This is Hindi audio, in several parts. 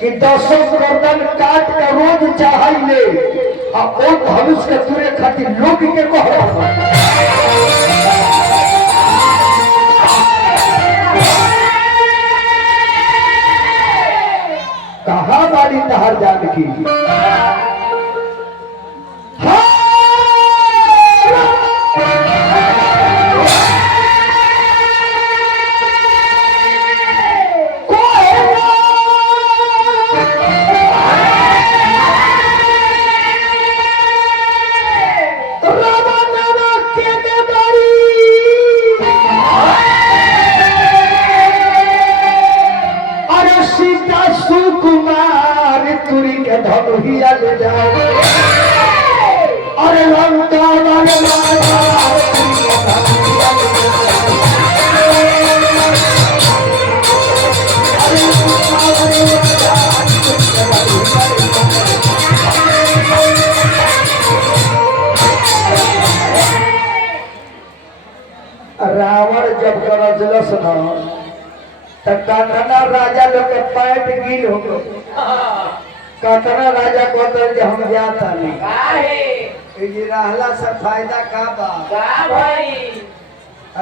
कि 10 गर्दन काट के रोज चाहै ले आ ओ धनुष के तुरे खातिर लोग के कहरा कहा बाड़ी तहर जानकी सुकुमार तुरी के धनुहिया ले जाओ अरे लंका वाले रावण जब गरजलस न कतना राजा लोग के पैट गिल हो गए कतना राजा कहते हम जाता नहीं काहे रहला से फायदा का बा का भाई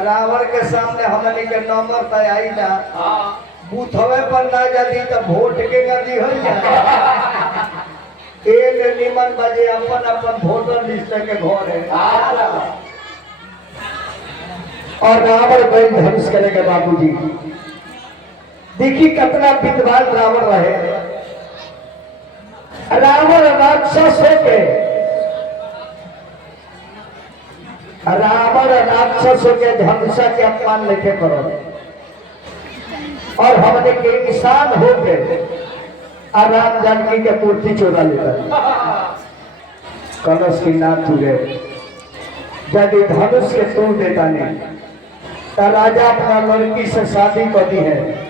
रावण के सामने हमनी के नंबर त आई ना बूथवे पर ना जदी त वोट के गदी हो जाए एक निमन बजे अपन अपन वोटर लिस्ट के घर है और रावण गई धनुष करेगा बाबूजी देखिए कितना विद्वान रावण रहे रावण राक्षस होके रावण राक्षस होके धनुषा के अपमान लेके करो और हमने के इंसान होके राम जानकी के मूर्ति चोरा लेता कलश की ना तुरे यदि धनुष के तोड़ देता नहीं तो राजा अपना लड़की से शादी कर दी है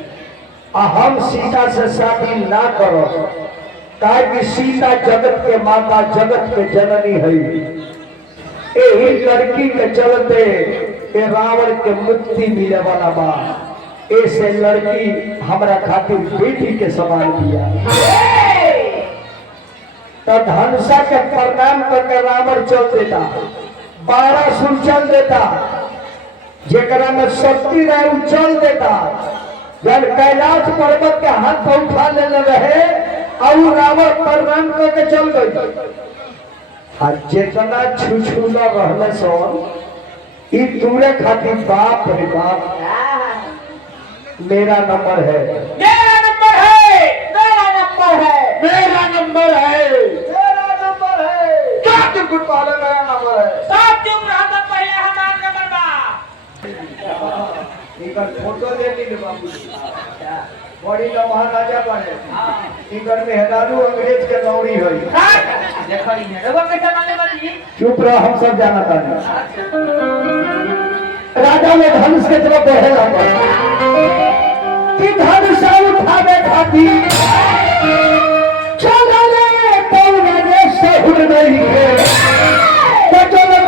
हम सीता से शादी ना करो कि सीता जगत के माता जगत के जननी है यही लड़की के चलते रावण के मुक्ति मिले वाला बा ऐसे लड़की हमारा खातिर बेटी के समान दिया तो धनुषा के प्रणाम करके रावण चल देता 12 सुर चल देता जेकरा में शक्ति रहे चल देता जब कैलाश पर्वत के हाथ पर उठा ले रहे और रावण प्रणाम करके चल गई जितना छुछुला रहले सोन ई दूरे खातिर बाप रे बाप मेरा नंबर है मेरा नंबर है मेरा नंबर है मेरा नंबर है मेरा नंबर है क्या तुम कुछ पाले मेरा नंबर है सब चुप रहो तो पहले हमारा नंबर बा इकर फोटो ले ली बाबू बड़ी का महाराजा बने इकर मेहरारू अंग्रेज के नौरी होई देखई है रवा के जमाने वाली चुप रहो हम सब जानता है राजा ने धनुष के तरफ बढ़े लगा कि धनुष उठावे खातिर चलले पौने से हुर नहीं है तो चलो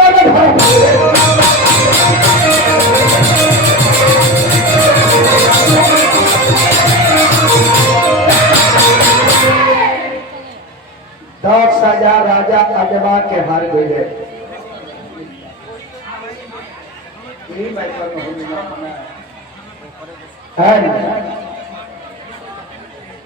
राजा अजमा के हार गए है